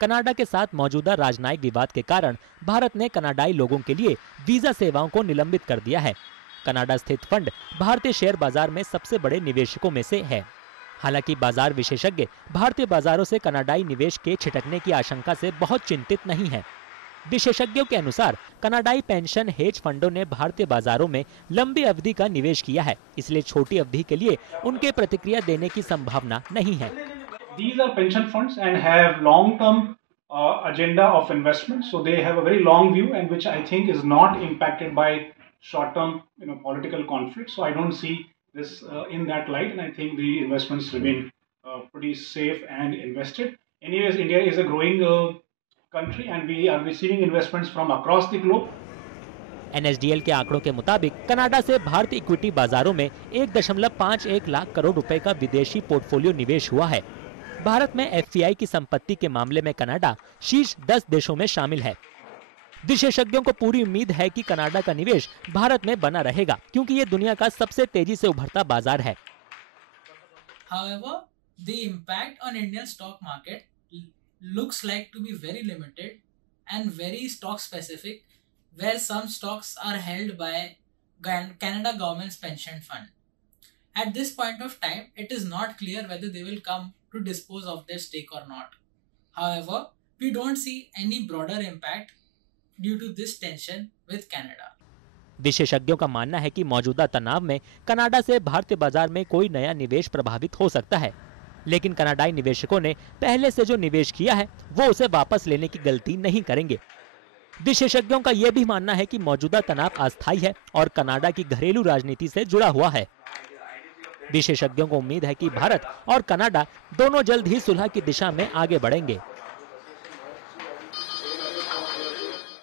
Canada के साथ मौजूदा राजनयिक विवाद के कारण भारत ने कनाडाई लोगों के लिए वीजा सेवाओं को निलंबित कर दिया है। कनाडा स्थित फंड भारतीय शेयर बाजार में सबसे बड़े निवेशकों में से है। हालांकि बाजार विशेषज्ञ भारतीय बाजारों से कनाडाई निवेश के छिटकने की आशंका से बहुत चिंतित नहीं हैं। विशेषज्ञों के अनुसार कनाडाई पेंशन हेज फंडों ने भारतीय बाजारों में लंबी अवधि का निवेश किया है, इसलिए छोटी अवधि के लिए उनके प्रतिक्रिया देने की संभावना नहीं है। These are pension funds and have long-term agenda of investment, so they have a very long view, and which I think is not impacted by short-term, political conflict. So I don't see this in that light, and I think the investments remain pretty safe and invested. Anyways, India is a growing country, and we are receiving investments from across the globe. NSDL के आंकड़ों के मुताबिक Canada से भारतीय equity बाजारों में 1.51 लाख करोड़ रुपए का विदेशी पोर्टफोलियो निवेश हुआ है। भारत में FPI की संपत्ति के मामले में कनाडा शीर्ष 10 देशों में शामिल है। विशेषज्ञों को पूरी उम्मीद है कि कनाडा का निवेश भारत में बना रहेगा, क्योंकि ये दुनिया का सबसे तेजी से उभरता बाजार है। However, the impact on Indian stock market looks like to be very limited and very stock specific, where some stocks are held by Canada government's pension fund. At this point of time, it is not clear whether they will come to dispose of their stake or not. However, we don't see any broader impact due to this tension with Canada. विशेषज्ञों का मानना है कि मौजूदा तनाव में Canada से भारतीय बाजार में कोई नया निवेश प्रभावित हो सकता है, लेकिन कनाडाई निवेशकों ने पहले से जो निवेश किया है वो उसे वापस लेने की गलती नहीं करेंगे। विशेषज्ञों का यह भी मानना है कि मौजूदा तनाव अस्थायी है और कनाडा की घरेलू राजनीति से जुड़ा हुआ है। विशेषज्ञों को उम्मीद है कि भारत और कनाडा दोनों जल्द ही सुलह की दिशा में आगे बढ़ेंगे।